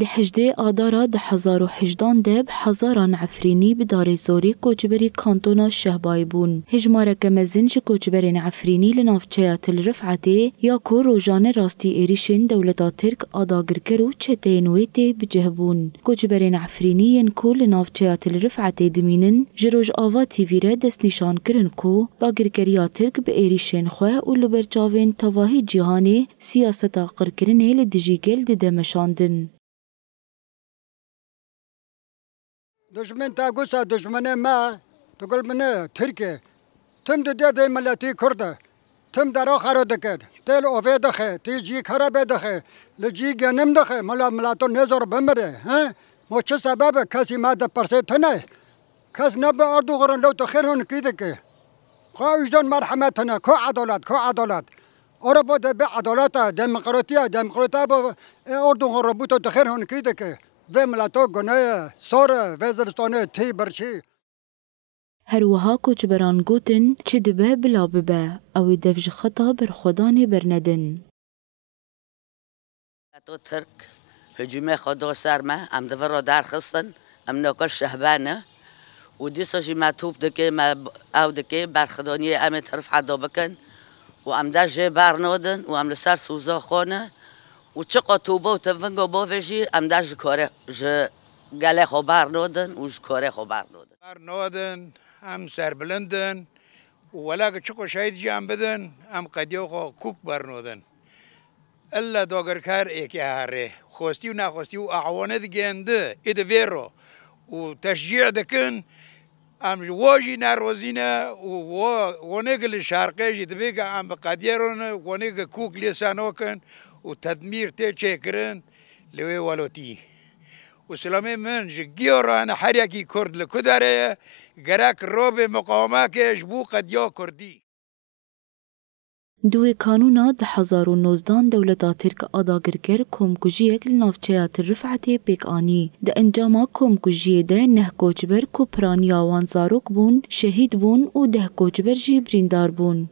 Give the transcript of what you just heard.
ده حجده آدارا ده 1018 دب هزاران عفرینی بدار زوری کوچبری کانتونا شهبای بون. هجماره که مزنج کوچبرین عفرینی لنافچه تل رفعته یا کو روزانه راستی ایریشن دولتا ترک آداگر کرو چته نویته بجهبون. کوچبرین عفرینی ین کو لنافچه تل رفعته دمینن جروج آوا تیویره دست نشان کرن کو داگر کریا ترک به ایریشن خواه و لبرچاوین تواهی جهانی سیاستا قرکرنه لدجیگل ده دمشاندن. دشمن تا گوسا دشمن ما تقول من تركيا تم ده ملتي كرده تم درا خرا دكت تل اوفي دخه تيجي خرابه دخه لجي جنم دخه ملاتو نزور بمره ها مو چه سبب کسی ما ده پرسه تنه کس نب اردو غرن لو تخير هون كيدك خو وجدان مرحمه تنه كو عدالت اور بود به عدالت دموکراتیا با اردو غرن بوتو تخير هون كيدك و ملاتو گناه سور و زبستانه تی برچی هروها کوچبران گوتن چه دبه بلا ببه او دفج خطا بر خودان برندن. تو ترک هجومه خدا سر ما ام دفر را درخستن ام ناکل شهبانه و دیسا جی ما توب دکه ما او دکه برخدانی ام طرف حدا بکن و ام ده جه برنادن و ام لسر سوزا خانه و چقا توبه و تفنگا بافجی ام ده جه کاره جه گله خو برنادن و جه کاره خو برنادن ام سربلندن ولا چقا شاید جی ام بدن ام قدیو خو کوک برنادن الا داگر کار ایک هره خواستی و نخواستی و اعوانه گنده اید ویرو و تشجیع دکن ام واجی نروزینه و ونگل شرقه جی دبیگه ام قدیرون ونگل کوک لیسانو کن و تدمیر تی چکرن لوی ولوتی و سلامه من جگیاران حریکی کرد لکداره گرک روب مقاومه که جبو قدیا کردی دوی کانونا ده 1019 دولتا ترک آداگر کر کمکجیک لنافچه رفعته پیک آنی. ده انجاما کمکجیه ده نه کوچبر کو پرانیا وانزاروک بون، شهید بون و ده کوچبر جی بریندار بون.